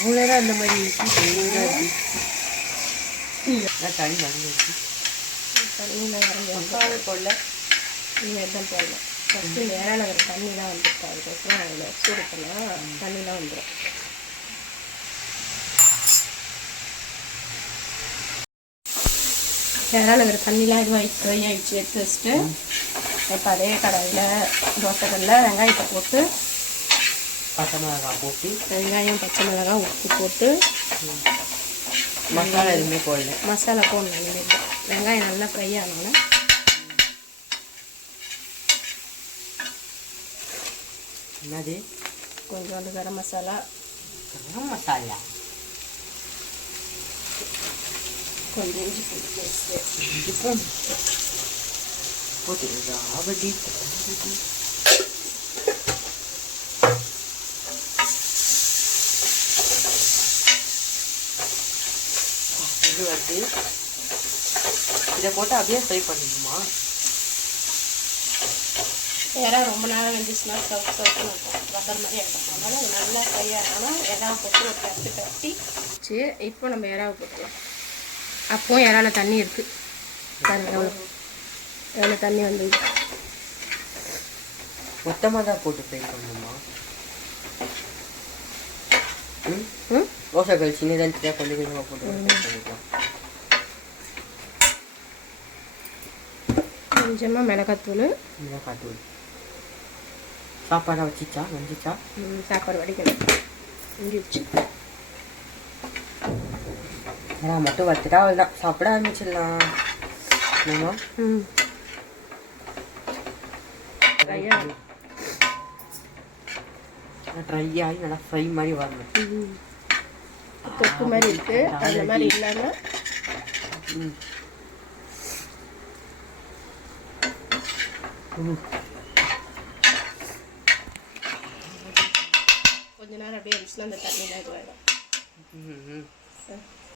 அவ்வளோதான் அந்த மாதிரி தண்ணி நடந்துச்சு தண்ணியில் இறங்கி கொள்ள இனிமேல் தான் போடலாம். ஃபஸ்ட்டு நேரான ஒரு தண்ணிலாம் வந்துருக்கு. அதுக்கப்புறம் அதில் சூடு பண்ணால் தண்ணிலாம் வந்துடும். நேரான ஒரு தண்ணிலாம் இதுவாகி ஆகிடுச்சு. எடுத்து வச்சுட்டு இப்போ அதே கடாயில் தோசைக்கல்லில் வெங்காயத்தை போட்டு பச்சை மிளகாய் போட்டு வெங்காயம் பச்சை மிளகாய் உப்பு போட்டு மசாலா எதுவுமே போடல. மசாலா போடணும். இனிமேல் வெங்காயம் நல்லா ஃப்ரை ஆனாலும் என்னது கொஞ்சோண்டு கரம் மசாலா கொஞ்சம் இஞ்சி பூண்டு பேஸ்ட்டு போட்டு ஆவடி இது வந்து இதை போட்டு அப்படியே ஃப்ரை பண்ணிடுமா? இறா ரொம்ப நேரம் வெந்துச்சுன்னா சவுக்கு ரப்பர் மாதிரி ஆகிடும். அதனால் அது நல்லா ஃப்ரை ஆகணும். இறாவை போட்டு ஒரு கட்டி இப்போ நம்ம இறாவை போட்டுக்கலாம். அப்போவும் இறால தண்ணி இருக்குது. எவ்வளோ தண்ணி வந்து மொத்தமாக தான் போட்டு ஃப்ரை பண்ணணுமா? தோசைகள் சின்னதாக கொஞ்சம் கொஞ்சமாக போட்டு பண்ணிக்கலாம். கொஞ்சமாக மிளகாத்தூள் சாப்பாடை வச்சிச்சா வந்துச்சா? சாப்பாடு வடிக்கணும். முடிச்சு நான் மட்டும் வச்சுட்டா அவ்வளோதான், சாப்பிட ஆரம்பிச்சிடலாம். ட்ரை ஆகி நல்லா ஃப்ரை மாதிரி வரணும். தொக்கு மாதிரி இருக்கு. அந்த மாதிரி இல்லாமல் கொஞ்ச நேரம் அப்படியே இருந்துச்சுன்னா அந்த தண்ணியில் இதுவாகிடும்.